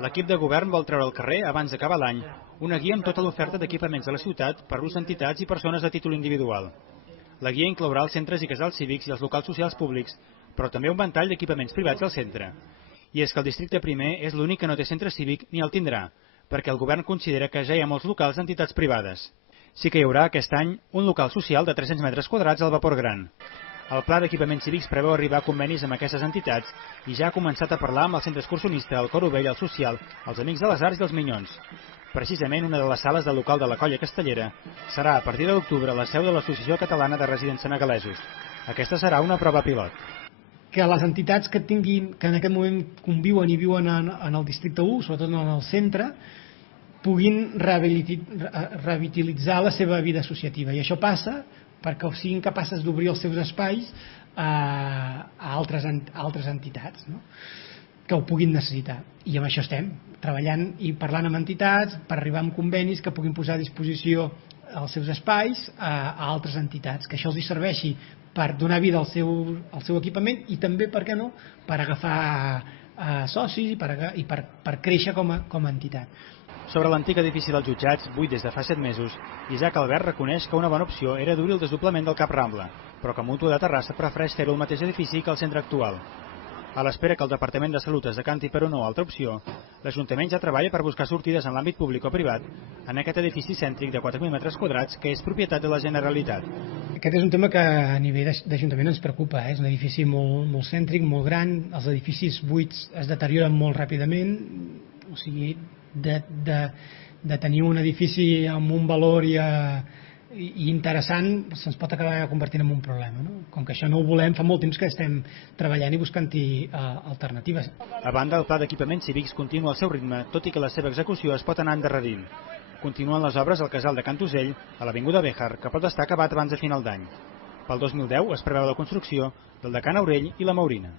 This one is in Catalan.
L'equip de govern vol treure al carrer, abans d'acabar l'any, una guia amb tota l'oferta d'equipaments de la ciutat per l'ús d'entitats i persones a títol individual. La guia inclourà els centres i casals cívics i els locals socials públics, però també un ventall d'equipaments privats al centre. I és que el districte primer és l'únic que no té centre cívic ni el tindrà, perquè el govern considera que ja hi ha molts locals d'entitats privades. Sí que hi haurà aquest any un local social de 300 metres quadrats al Vapor Gran. El pla d'equipaments cívics preveu arribar a convenis amb aquestes entitats i ja ha començat a parlar amb el centre excursionista, el Cor Ovell, el Social, els Amics de les Arts i els Minyons. Precisament una de les sales del local de la Colla Castellera serà a partir de l'octubre la seu de l'Associació Catalana de Residents Senegalesos. Aquesta serà una prova pilot. Que les entitats que en aquest moment conviuen i viuen en el districte 1, sobretot en el centre, puguin revitalitzar la seva vida associativa. I això passa perquè siguin capaces d'obrir els seus espais a altres entitats, no? Que ho puguin necessitar. I amb això estem treballant i parlant amb entitats per arribar a convenis que puguin posar a disposició els seus espais a altres entitats, que això els serveixi per donar vida al seu equipament i també, per què no, per agafar socis i per créixer com a entitat. Sobre l'antic edifici dels jutjats, buit des de fa 7 mesos, Isaac Albert reconeix que una bona opció era d'obrir el desdoblament del Cap Rambla, però que Mútua de Terrassa prefereix fer-ho al mateix edifici que el centre actual. A l'espera que el Departament de Salut es decanti per una altra opció, l'Ajuntament ja treballa per buscar sortides en l'àmbit públic o privat en aquest edifici cèntric de 4.000 metres quadrats que és propietat de la Generalitat. Aquest és un tema que a nivell d'Ajuntament ens preocupa. És un edifici molt cèntric, molt gran, els edificis buits es deterioren molt ràpidament, o sigui, de tenir un edifici amb un valor i interessant se'ns pot acabar convertint en un problema, no? Com que això no ho volem, fa molt temps que estem treballant i buscant-hi alternatives. A banda, el pla d'equipaments cívics continua al seu ritme, tot i que la seva execució es pot anar endarrerint. Continuen les obres al casal de Cantosell, a l'Avinguda Béjar, que pot estar acabat abans de final d'any. Pel 2010 es preveu la construcció del de Can Aurell i la Maurina.